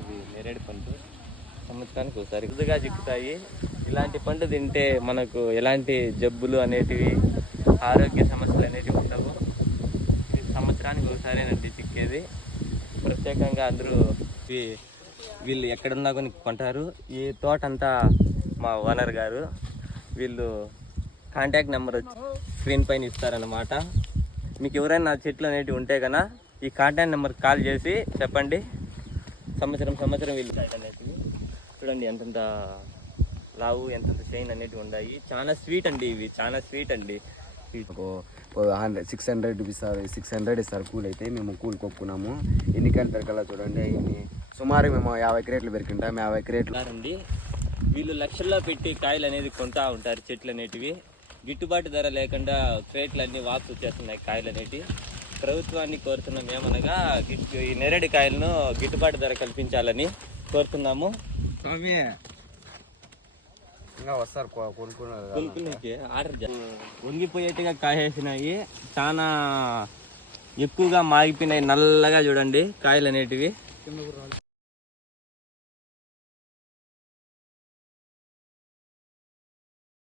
ఇవి నేరేడు పండు సంవత్సరానికి ఒకసారి ఇదిగా చిక్కుతాయి. ఇలాంటి పండు తింటే మనకు ఎలాంటి జబ్బులు అనేటివి ఆరోగ్య సమస్యలు అనేటివి ఉండవు. ఇది సంవత్సరానికి ఒకసారేనండి చిక్కేది. ప్రత్యేకంగా అందరూ వీళ్ళు ఎక్కడున్నా కొన్ని కొంటారు. ఈ తోట అంతా మా ఓనర్ గారు, వీళ్ళు కాంటాక్ట్ నెంబర్ స్క్రీన్ పైన ఇస్తారన్నమాట. మీకు ఎవరైనా చెట్లు అనేటివి ఉంటే కన్నా ఈ కాంటాక్ట్ నెంబర్కి కాల్ చేసి చెప్పండి. సంవత్సరం వీళ్ళు అనేటివి చూడండి ఎంతంత లావు, ఎంతంత షైన్ అనేటివి ఉన్నాయి. చాలా స్వీట్ అండి, ఇవి చాలా స్వీట్ అండి. 600 రూపీస్ 600 ఇస్తారు కూల్. అయితే మేము కూల్ కొక్కున్నాము. ఎన్ని కాయలు పెరగాల చూడండి. సుమారు మేము 50 క్రేట్లు పెరికింటాం. 50 క్రేట్లు అండి. వీళ్ళు లక్షల్లో పెట్టి కాయలు అనేది కొంటా ఉంటారు. చెట్లు అనేటివి గిట్టుబాటు ధర లేకుండా క్రేట్లు అన్నీ వాపసు వచ్చేస్తున్నాయి కాయలు అనేటివి. ప్రభుత్వాన్ని కోరుతున్నాం ఏమనగా ఈ నేరేడు కాయలను గిట్టుబాటు ధర కల్పించాలని కోరుతున్నాము. స్వామి ఇంకా వస్తారు కొనుక్కునేకి ఆర్డర్ వంగిపోయేట్టుగా కాయేసినాయి. చాలా ఎక్కువగా మాగిపోయినాయి, నల్లగా చూడండి కాయలు అనేటివి.